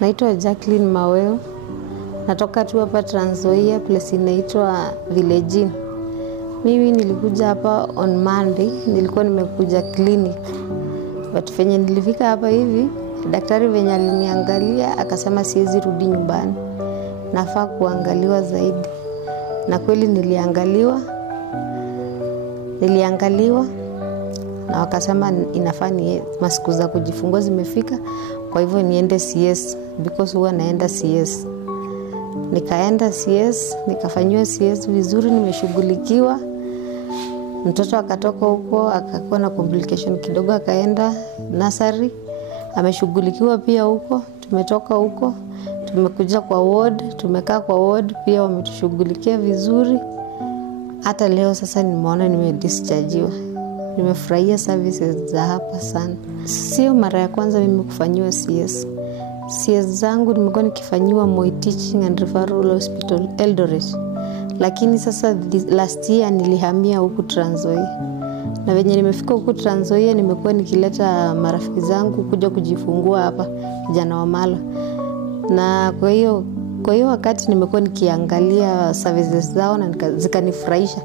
Naitwa Jacqueline Maweo. Natoka tu hapa Trans Nzoia, place inaitwa Village. Mimi nilikuja hapa on Monday, nilikuwa nimekuja clinic. But venye nilifika hapa hivi, daktari venye aliniangalia akasema siwezi rudi nyumbani. Nafaa kuangaliwa zaidi. Na kweli niliangaliwa na wakasema inafaa ni masiku za kujifungua zimefika, kwa hivyo niende CS because huwa naenda CS. Nikaenda CS, nikafanywa CS vizuri, nimeshughulikiwa. Mtoto akatoka huko akakuwa na complication kidogo, akaenda nursery, ameshughulikiwa pia huko. Tumetoka huko, tumekuja kwa ward, tumekaa kwa ward, pia wametushughulikia vizuri. Hata leo sasa nimeona nimedischargiwa. Nimefurahia services za hapa sana. Sio mara ya kwanza mimi kufanywa CS. CS zangu nimekuwa nikifanyiwa Moi Teaching and Referral Hospital Eldoret. Lakini sasa last year nilihamia huku Trans Nzoia. Na venye nimefika huku Trans Nzoia nimekuwa nikileta marafiki zangu kuja kujifungua hapa Kijana wa Malo. Na kwa hiyo wakati nimekuwa nikiangalia services zao na zikanifurahisha.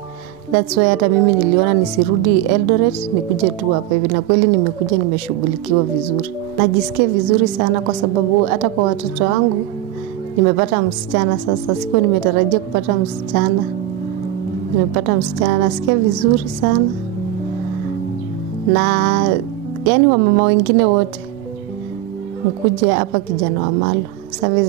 That's why hata mimi niliona nisirudi Eldoret, nikuje tu hapa hivi, na kweli nimekuja nimeshughulikiwa vizuri. Najisikia vizuri sana kwa sababu hata kwa watoto wangu nimepata msichana sasa. Sikuwa nimetarajia kupata msichana. Nimepata msichana, nasikia vizuri sana. Na yani wamama wengine wote mkuje hapa Kijana wa Malo. Service